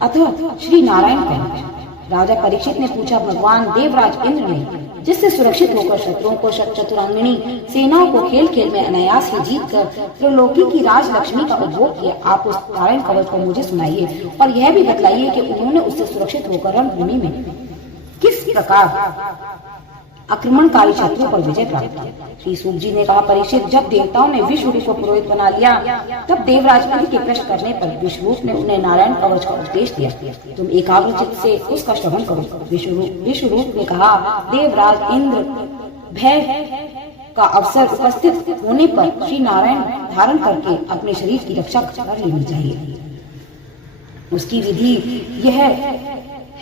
अतः श्री नारायण कवच। राजा परीक्षित ने पूछा, भगवान देवराज इंद्र ने जिससे सुरक्षित होकर शत्रुओं को चतुरांगिणी सेनाओं को खेल खेल में अनायास ही जीत कर त्रिलोकी की राजलक्ष्मी का उपभोग किया, आप उस नारायण कवच को मुझे सुनाइए और यह भी बतलाइए कि उन्होंने उससे सुरक्षित होकर रणभूमि में किस प्रकार आक्रमणकारी शत्रुओं पर विजय प्राप्त की। श्री सूत जी ने कहा, परीक्षित, जब देवताओं ने विश्वरूप को पुरोहित बना लिया तब देवराज के प्रश्न करने पर विश्वरूप ने उन्हें नारायण कवच का उपदेश दिया। तुम एकाग्रचित्त से उसका श्रवण करो। विश्वरूप ने कहा, देवराज इंद्र भय का अवसर उपस्थित होने पर श्री नारायण धारण करके अपने शरीर की रक्षा कर लेनी चाहिए। उसकी विधि यह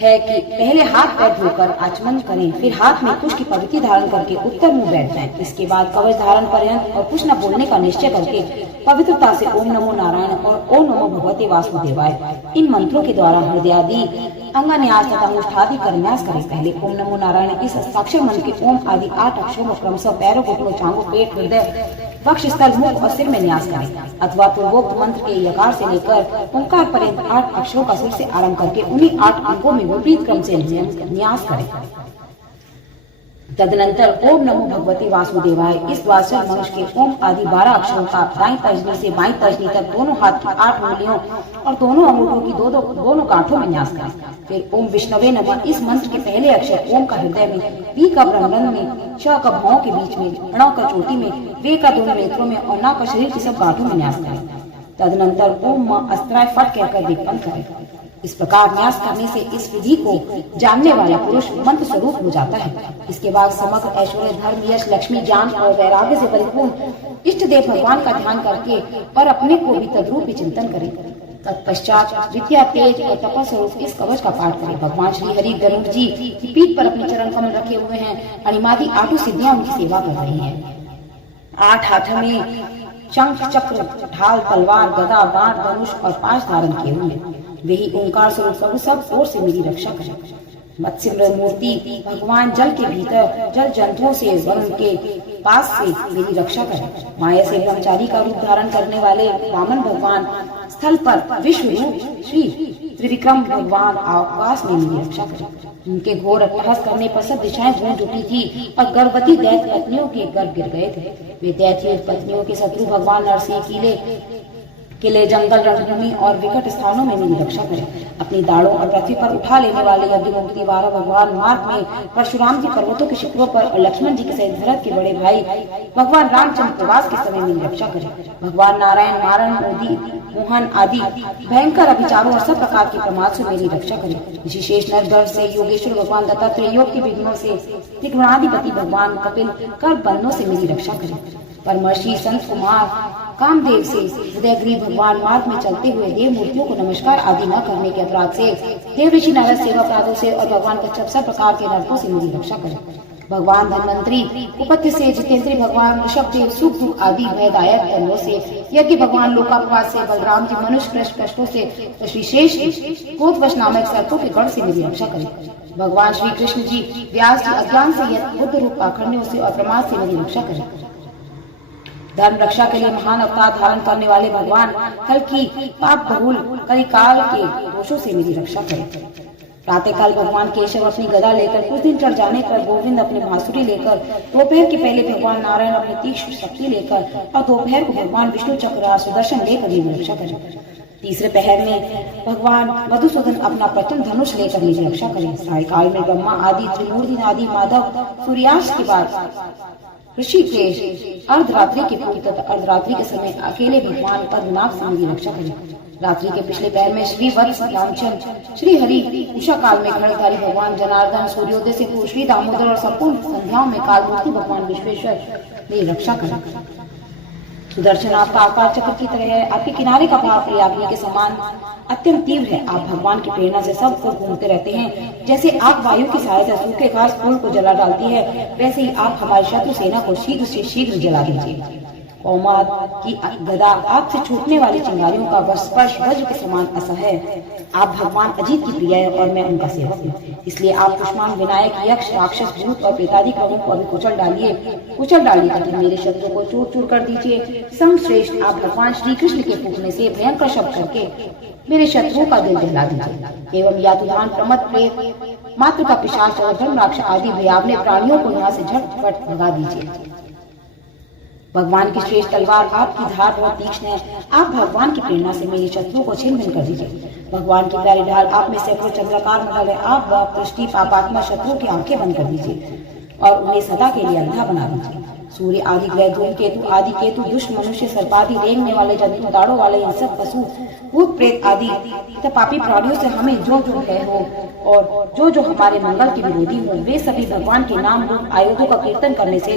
है कि पहले हाथ पैर धोकर आचमन करें, फिर हाथ में कुश की पवित्र धारण करके उत्तर मुंह बैठ जाएं। इसके बाद कवच धारण पर्यंत और कुछ न बोलने का निश्चय करके पवित्रता से ओम नमो नारायण और ओम नमो भगवते वासुदेवाय इन मंत्रों के द्वारा हृदयादि अंगन्यास तथा अनुष्ठादि करन्यास करें। पहले ओम नमो नारायण इस हस्ताक्षर मंत्र के ओम आदि 8 अक्षरों क्रमशः पैरों, घुटनों, जांघों, पेट, हृदय, वक्ष स्थल, मुख और सिर में न्यास करें, अथवा पूर्वोक्त मंत्र के यकार से लेकर ओंकार पर्यंत 8 अक्षरों का सिर से आरंभ करके उन्हीं 8 अंगों में विपरीत क्रम से न्यास करें। तदनंतर ओम नमो भगवते वासुदेवाय इस द्वादश मनुष्य के ओम आदि 12 अक्षरों का दाईं तर्जनी से बाईं तर्जनी तक दोनों हाथ की 8 उंगलियों और दोनों अंगूठों की दोनों गांठों में न्यास करें। फिर ओम विष्णवे नमः इस मंत्र के पहले अक्षर ओम का हृदय में, वी का ब्रह्मरंध्र में, श का भौं के बीच में, ण का चोटी में, वे का दोनों नेत्रों में और ना का शरीर की सब गांठों में न्यास करें। तदनंतर ओम अस्त्राय फट कहकर दीपन करें। इस प्रकार न्यास करने से इस विधि को जानने वाला पुरुष मंत्र स्वरूप हो जाता है। इसके बाद समग्र ऐश्वर्य, धर्म, यश, लक्ष्मी, ज्ञान और वैराग्य से परिपूर्ण इष्ट देव भगवान का ध्यान करके और अपने को भी तद्रूप चिंतन करें। तत्पश्चात विद्या, तेज और तपस स्वरूप इस कवच का पाठ करें। भगवान श्री हरि गरुड़ जी की पीठ पर अपने चरण कमल रखे हुए हैं। अणिमादि 8 सिद्धियां उनकी सेवा कर रही हैं। 8 हाथों में शंख, चक्र, ढाल, तलवार, गदा, बाण, धनुष और 5 धारण किए हुए हैं। वही ओंकार स्वरूप प्रभु सब ओर से मेरी रक्षा करें। मत्स्य मूर्ति भगवान जल के भीतर जल जंतुओं से वरुण के पास से मेरी रक्षा करें। माया से ब्रह्मचारी का रूप धारण करने वाले वामन भगवान स्थल पर विश्व रूप श्री त्रिविक्रम भगवान आकाश में मेरी रक्षा करें। उनके घोर अट्टहास करने पर सब दिशाएं गूंज उठी थी और गर्भवती दैत्य पत्नियों के गर्भ गिर गए थे। वे दैत्य पत्नियों के शत्रु भगवान नरसिंह किले, जंगल, रणभूमि और विकट स्थानों में मेरी रक्षा करें। अपनी दाढ़ों और पृथ्वी पर उठा लेने वाले यज्ञमुक्ति वारा भगवान मार्ग में परशुराम जी पर्वतों के शिखरों पर और लक्ष्मण जी के सहित भरत के बड़े भाई भगवान रामचंद्र प्रवास के समय मेरी रक्षा करें। भगवान नारायण मारण, मोदी, मोहन आदि भयंकर अभिचारों और सब प्रकार के प्रमाद से मेरी रक्षा करें। ऋषिशेष नरगढ़ से योगेश्वर भगवान दत्तात्रेय योग के विघ्नों से त्रिगुणाधिपति भगवान कपिल कर बंधनों से मेरी रक्षा करें। परमर्षि संत कुमार कामदेव से हृदय गृह भगवान मार्ग में चलते हुए देव मूर्तियों को नमस्कार आदि न करने के अपराध से, देव ऋषि नारद सेवा अपराधों से और भगवान कच्छप सब प्रकार के नरकों से मेरी रक्षा करें। भगवान धन्वंतरी उपत्य से, जितेंद्री भगवान ऋषभदेव सुख दुख आदि भयदायक दंडों से, यज्ञ भगवान लोकापवाद से, बलराम जी मनुष्य कष्टों से, विशेष क्रोधवश नामक सर्पों के गढ़ से मेरी रक्षा करें। भगवान श्री कृष्ण जी व्यास जी अज्ञान से बुद्ध रूप पाखंडियों से और प्रमाद से मेरी रक्षा करें। धर्म रक्षा के लिए महान अवतार धारण करने वाले भगवान कल की पाप बहुल कलिकाल के दोषों से मेरी रक्षा करें। प्रातःकाल भगवान केशव अपनी गदा लेकर, कुछ दिन चढ़ जाने पर गोविंद अपनी बांसुरी लेकर, दोपहर के पहले भगवान नारायण अपनी तीक्ष्ण शक्ति लेकर और दोपहर को भगवान विष्णु चक्र सुदर्शन लेकर मेरी रक्षा करें। तीसरे पहर में भगवान मधुसूदन अपना प्रचंड धनुष लेकर मेरी रक्षा करें। सायकाल में ब्रह्मा आदि, त्रिमूर्ति आदि, माधव, सूर्यास्त के बाद ऋषिकेश, अर्धरात्रि के पूर्व तथा अर्धरात्रि के समय अकेले भगवान पद्मनाभ से मेरी रक्षा करें। रात्रि के पिछले पैर में श्री वत्स रामचंद्र, श्री हरि, उषा काल में खड़गधारी भगवान जनार्दन, सूर्योदय से पूर्व श्री दामोदर और संपूर्ण संध्याओं में कालमूर्ति भगवान विश्वेश्वर मेरी रक्षा करें। सुदर्शन आपका आकार चक्र की तरह है, आपके किनारे का भाव प्रयाग्नि के समान अत्यंत तीव्र है। आप भगवान की प्रेरणा से सब को घूमते रहते हैं। जैसे आग वायु की सहायता सूखे घास फूल को जला डालती है, वैसे ही आप हमारी शत्रु सेना को शीघ्र से शीघ्र जला दीजिए। कौमाद की गदा, आग से छूटने वाली चिंगारियों का स्पर्श वज्र के समान असह्य। आप भगवान अजीत की प्रिय है और मैं उनका सेवक हूँ, इसलिए आप पुष्मान, विनायक, यक्ष, राक्षस, भूत और प्रेतादि प्रभु को अभी कुचल डालिए तथा मेरे शब्दों को चूर चूर कर दीजिए। संश्रेष्ठ आप भगवान श्री कृष्ण के फूकने से भयंकर शब्द करके मेरे शत्रुओं का दिल जला दीजिए। एवं यातुधान, प्रमद, प्रेत, मातृ का पिशाच और धर्म राक्षस आदि भयावने प्राणियों को यहाँ से झटपट भगा दीजिए। भगवान की श्रेष्ठ तलवार, आपकी धार बहुत तीक्ष्ण है। आप भगवान की प्रेरणा से मेरे शत्रुओं को छिन्न भिन्न कर दीजिए। भगवान की प्यारी ढाल, आप में सैकड़ों चंद्रकार मंडल है। आप दृष्टि पापात्मा शत्रुओं की आंखें बंद कर दीजिए और उन्हें सदा के लिए अंधा बना दीजिए। सूर्य आदि ग्रह, धूमकेतु आदि केतु, दुष्ट मनुष्य, सर्पादि, रेंगने वाले जंतु, दाड़ों वाले इन सब पशु, भूत प्रेत आदि तथा पापी प्राणियों से हमें जो जो भय हो और जो जो हमारे मंगल के विरोधी हो, वे सभी भगवान के नाम रूप आयुधों का कीर्तन करने से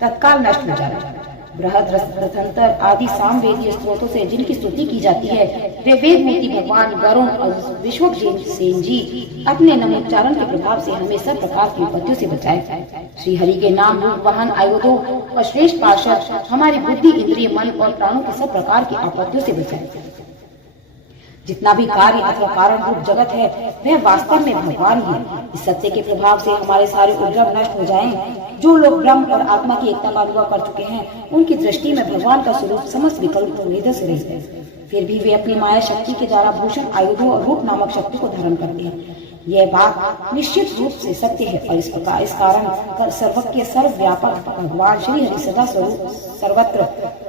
तत्काल नष्ट हो जाए। बृहद रथंतर आदि सामवेदीय स्त्रोतों से जिनकी स्तुति की जाती है, वे वेद मूर्ति भगवान गरुण और विश्वक्सेन जी अपने नमोच्चारण के प्रभाव से हमें सब प्रकार की विपत्तियों से बचाए। श्री हरि के नाम रूप वाहन आयुधों और श्रेष्ठ पार्षद हमारी बुद्धि, इंद्रिय, मन और प्राणों के सब प्रकार की आपत्तियों से बचाए। जितना भी कार्य अथवा कारण रूप जगत है, वह वास्तव में भगवान ही है। इस सत्य के प्रभाव से हमारे सारे उपद्रव नष्ट हो जाएं। जो लोग ब्रह्म और आत्मा की एकता का अनुभव कर चुके हैं, उनकी दृष्टि में भगवान का स्वरूप समस्त विकल्प निधन से रहित है। फिर भी वे अपनी माया शक्ति के द्वारा भूषण, आयुधों और रूप नामक शक्ति को धारण करते हैं। यह बात निश्चित रूप से सत्य है और इस कारण सर्वज्ञ, सर्वव्यापक भगवान श्री हरि सदा स्वरूप सर्वत्र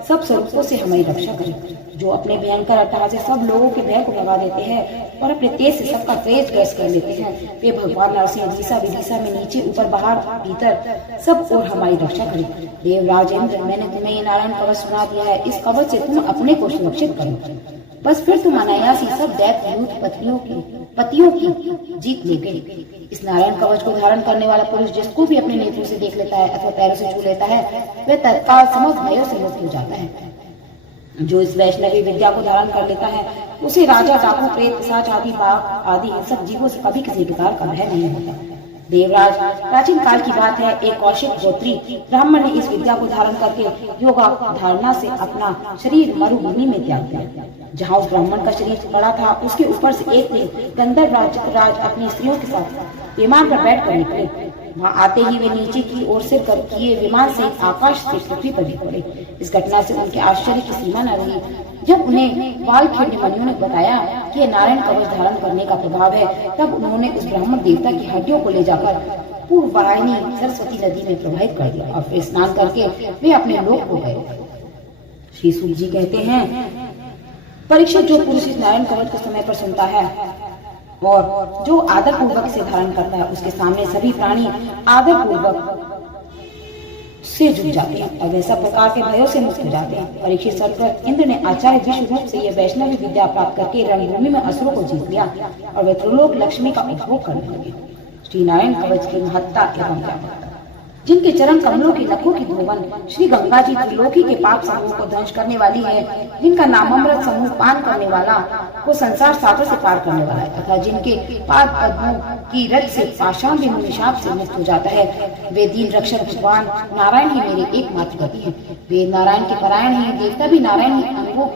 सब स्वरूपों से हमारी रक्षा करें। जो अपने भयंकर अट्टहास से सब लोगों के भय को भगा देते हैं और अपने तेज से सबका तेज ग्रस्त कर लेते हैं, वे भगवान नरसिंह दिशा विदिशा में नीचे ऊपर बाहर भीतर सब और हमारी रक्षा करें। देवराजेंद्र, मैंने तुम्हें ये नारायण कवच सुना दिया है। इस कवच से तुम अपने को सुरक्षित करो, बस फिर तुम अनायास ही सब दैत्य युद्ध पतियों की जीत लोगे। इस नारायण कवच को धारण करने वाला पुरुष जिसको भी अपने नेत्रों से देख लेता है अथवा पैरों से छू लेता है, वह तत्काल समस्त भयों से मुक्त हो जाता है। जो इस वैष्णवी विद्या को धारण कर लेता है, उसे राजा, डाकू, प्रेत, पिशाच आदि बाघ आदि इन सब जीवों से कभी किसी प्रकार का भय नहीं होता। देवराज, प्राचीन काल की बात है, एक कौशिक गोत्री ब्राह्मण ने इस विद्या को धारण करके योगा धारणा से अपना शरीर मरुभूमि में त्याग दिया। जहाँ उस ब्राह्मण का शरीर पड़ा था, उसके ऊपर से एक दिन गंधर्व राज अपनी स्त्रियों के साथ विमान पर बैठ कर निकले। वहाँ आते ही वे नीचे की ओर से किए विमान से आकाश से पृथ्वी पर गिर पड़े। इस घटना से उनके आश्चर्य की सीमा न रही। जब उन्हें वालखिंड मुनियों ने बताया कि यह नारायण कवच धारण करने का प्रभाव है, तब उन्होंने उस ब्राह्मण देवता की हड्डियों को ले जाकर पूर्व वाहिनी सरस्वती नदी में प्रवाहित कर दिया और फिर स्नान करके वे अपने लोक को गए। श्री सूत जी कहते हैं, परीक्षित, जो पुरुष इस नारायण कवच को समय पर सुनता है और जो आदर पूर्वक इसे धारण करता है, उसके सामने सभी प्राणी आदर पूर्वक से झुक जाते हैं और वे सब प्रकार के भयों से मुक्त हो जाते हैं। परीक्षित सत्वर इंद्र ने आचार्य विश्व रूप से यह वैष्णवी विद्या प्राप्त करके रणभूमि में असुरों को जीत लिया और वे त्रिलोक लक्ष्मी का उपभोग करने लगे। श्री नारायण कवच की महत्ता एवं व्यापकता। जिनके चरण कमलों की नखों की धोवन श्री गंगा जी त्रिलोकी के पाप समूह को ध्वंस करने वाली है, जिनका नामामृत समूह पान करने वाला को संसार सागर से पार करने वाला है तथा जिनके पाद पद्मों की रज से पाषाण भी निशाप से मुक्त हो जाता है, वे दीन रक्षक भगवान नारायण ही मेरे एकमात्र गति है। वे नारायण के परायण हैं, देवता भी नारायण ही अंगों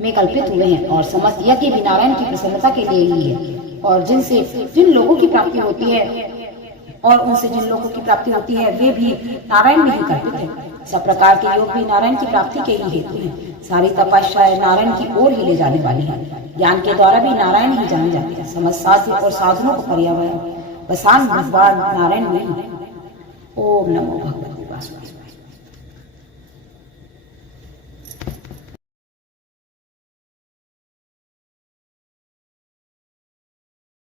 में कल्पित हुए हैं और समस्त यज्ञ भी नारायण की प्रसन्नता के लिए ही है। और जिनसे जिन लोगों की प्राप्ति होती है और उनसे जिन लोगों की प्राप्ति होती है, वे भी नारायण में ही कल्पित है। सब प्रकार के योग भी नारायण की प्राप्ति के ही हेतु हैं। सारी तपस्याएं नारायण की ओर ही ले जाने वाली है। ज्ञान के द्वारा भी नारायण ही जाने जाते हैं। समस्त शास्त्र और साधनों को पर्यावरण बसान भगवान नारायण में। ओम नमो भगवते वासुदेवाय।